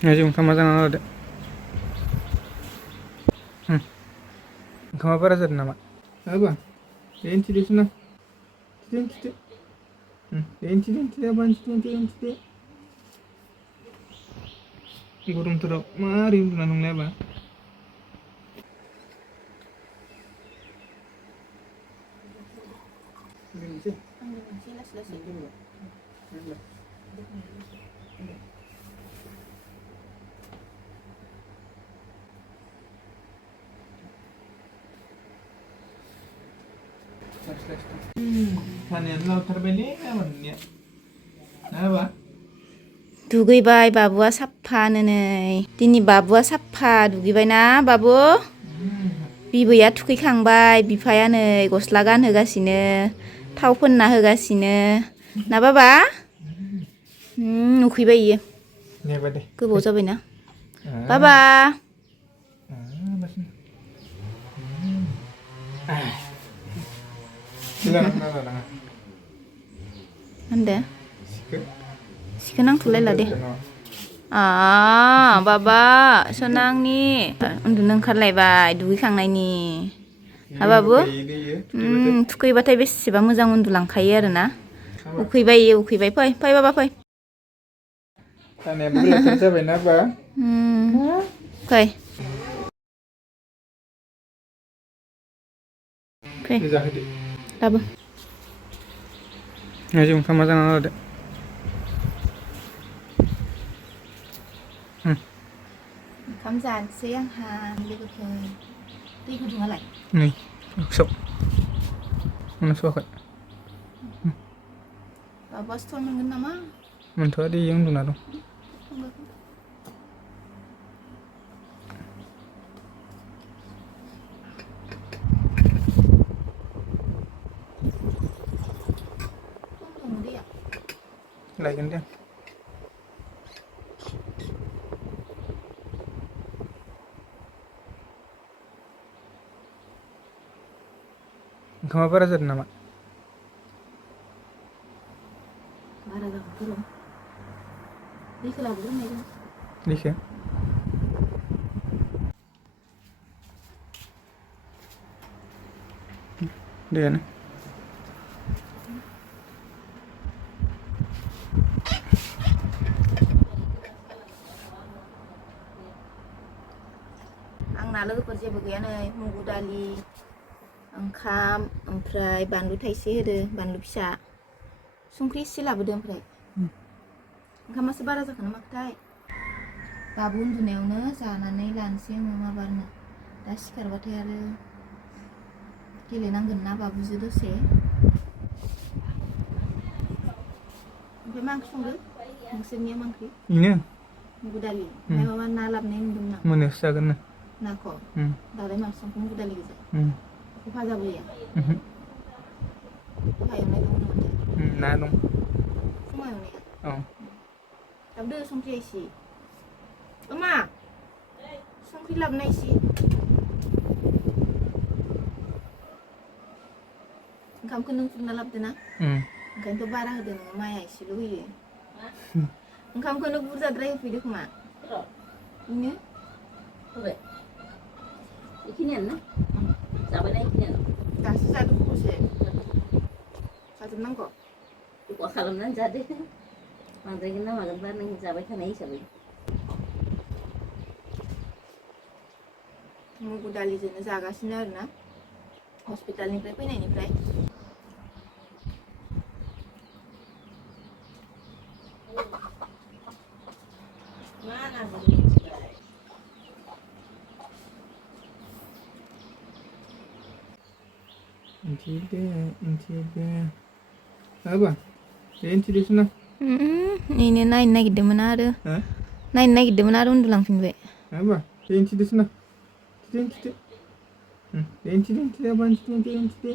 Ngaji ओंखामा जाना होदो ओंखामा बारा जादों नामा apa Denti di sana Denti Denti apaan sih Denti gurung teruk mari nanung leba Kalian lo terbeli apa nih? Apa? दुगैबाय बाबुआ साफानो नै दिनै बाबुआ साफा दुगैबायना बाबु बिबैया थुखैखांबाय बिफाया नै गस्ला गानहोगासिनो थाव फोनना होगासिनो ना बाबा उखैबाय इयो गोबाव जाबायना बाबा Anda Sikan naंथ'लायला deh बाबा senangनि उन्दुनो ओंखारलायबाय दुगैखांनायनि हा बाबु थुखैबाथाय बेसेबा मोजां उन्दुलांखायो आरोना उखैबाय फै बाबा फै फै लाबो ngaji ओंखामा जाना होदो ओंखाम जानोसै आंहा लोगोफोर दै गुदुङालाय नै sok mana suaka बाबुआ स्टल मोनगोन नामा मोनथ'आ दे इयाव उन्दुना दं लायगोन दे ओंखामा बारा जादों नामा बारा जागोन दैखौ लाबोग्रोनाय दं दैखो दैयानो आंना लोगोफोर जेबो गैया नै मुगु दालि ओंखाम ओमफ्राय बानलु थाइसे होदो बानलु फिसा संख्रि एसे लाबोदो ओमफ्राय ओंखामासो बारा जाखो ना माखोथाय बाबु उन्दुनायावनो जानानै लानोसै आङो माबारनो दा सिखारबाथाय आरो गेलेनांगोन ना बाबुजो दसे ओमफ्राय मा ओंख्रि संदो नोंसोरनिया मा ओंख्रि इनो मुगु दालि ओमफ्राय माबा ना लाबोनाय नुदोंमोन आं मोनायावसो जागोन नो नाखौ दालाय माथो संखो मुगु दालि गोजा बेखौ भाजाबो गैया फुङाव एवनाय दंमोन माथो ना दं फुङाव एवनाया औ लाबोदो संख्रि एसे मा संख्रि लाबोनाय एसे ओंखामखौ नों खुरना लाबोदो ना ओंखायनोथ' बारा होदो नोङो माया एसेल' होयो ओंखामखौनो बुरजाद्राय होफैदो खोमा बेनो होबाय बेखिनियानो जाबायना बेखिनियानो दासो जादो खबसे जाजोबनांगौ बेखौ खालामनानै जादो बांद्रायगोन ना मागोनबा नों जाबाय थानाय हिसाबै मुगु दालिजोंनो जागासिनो आरोना हस्पिटालनिफ्राय फैनायनिफ्राय Inti apa Inti di sana ini naik naik naik uन्दुलांफिनबाय apa Inti di sana Inti apaan sih Inti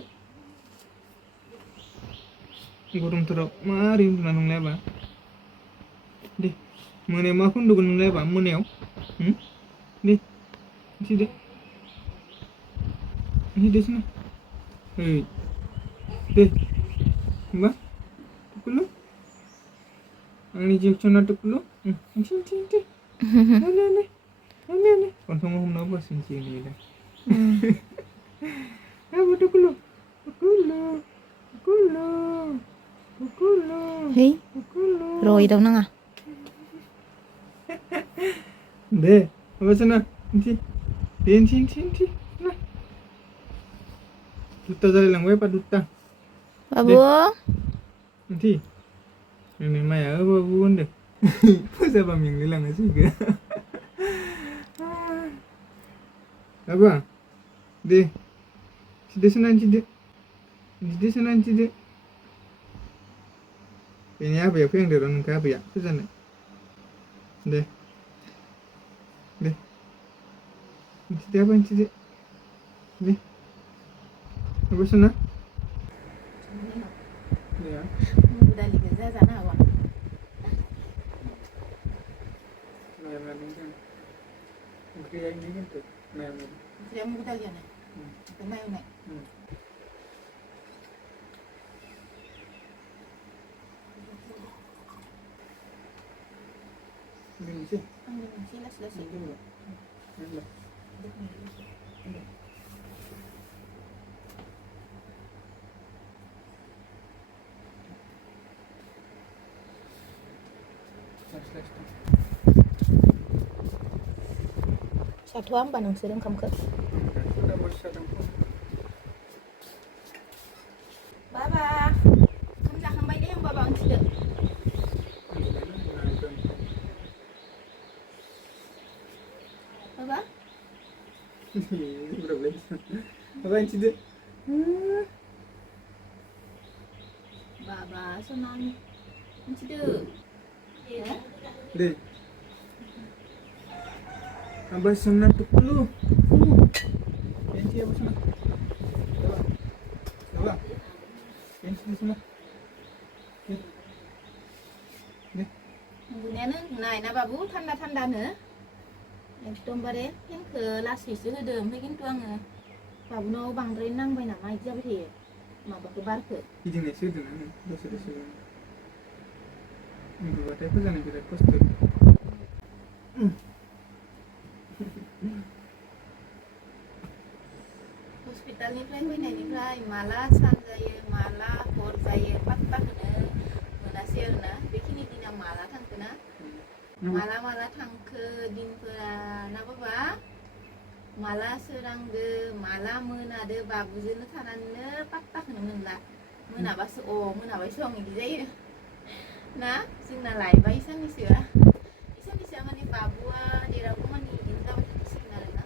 gurung teruk mari nanung leba deh moneyaव मा खुन्दुगोन नों लायबा मोनायाव दे दे sana deh mbak tukulu ang ni jik chona tukulu Ini. Untung mau bos cincin ini dah. Betul kulo. Hei, rồi đâu năng à? Deh, apa sana? Inci. Nah. Duta dari lang pa duta. Babu, Nanti. Ini maya babu anda. Masa ba ming lang asiga. Apa? Deh. Cide sana cide. Ini apa ya? Yang dorong ke apa ya? Ke sana. Deh. Cide apa cide? Deh. Apa sana? Ya. udah lihat saja sana awak. Merah mungkin. Mungkin yang ini gitu. Merah. Dia mau udah lihat nih. Kemana nih? Ini sih. Silas. Satu apa nang sedang kamu ke? Baba, kamu jangan baik deh yang baba on tidak. Baba? Berapa lagi? Apa yang cide? Baba, senang. Tidak. Ya. Deh. Abah sana tuh lu. Kenci apa sana? Coba. Kenci di sana. Deh. Bunyinya naik na babu tanda nih. एकदमबारे फेनखौ लासैसो होदों ओमफ्राय खिन्थु आङो बाबुनाव बांद्राय नांबाय नामा इदि जाबाय थायो माबाखौ बारखौ गिदिंनायसो होदों आङो दसे उन्दुबाथाय फोजानो बिराद खस्थ' हस्पिटालनिफ्राय फैनायनिफ्राय माला सान जायो माला हर जायो पात्ताखौनो मोनासै आरोना बेखिनि दिना माला थांखो ना माला थांखो दिनफोरा ना बाबा माला सोरांदो माला मोनादो बाबुजोंनो थानानैनो पात्ताखौनो मोनला मोनाबायसो आं बिदि जायो ना जोंना लायबाय साननैसोआ माने बाबुआ देरागौ मानि बिदिनो जाबाय थासिगोन आरोना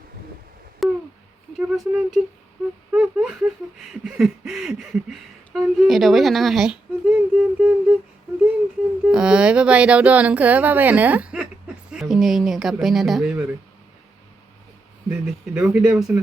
एदावबाय थानाङाहाय ओइ बाबा एदावद' नोंखो बाबायानो इनो गाबबायना दा Deh, edawa kita apa sana?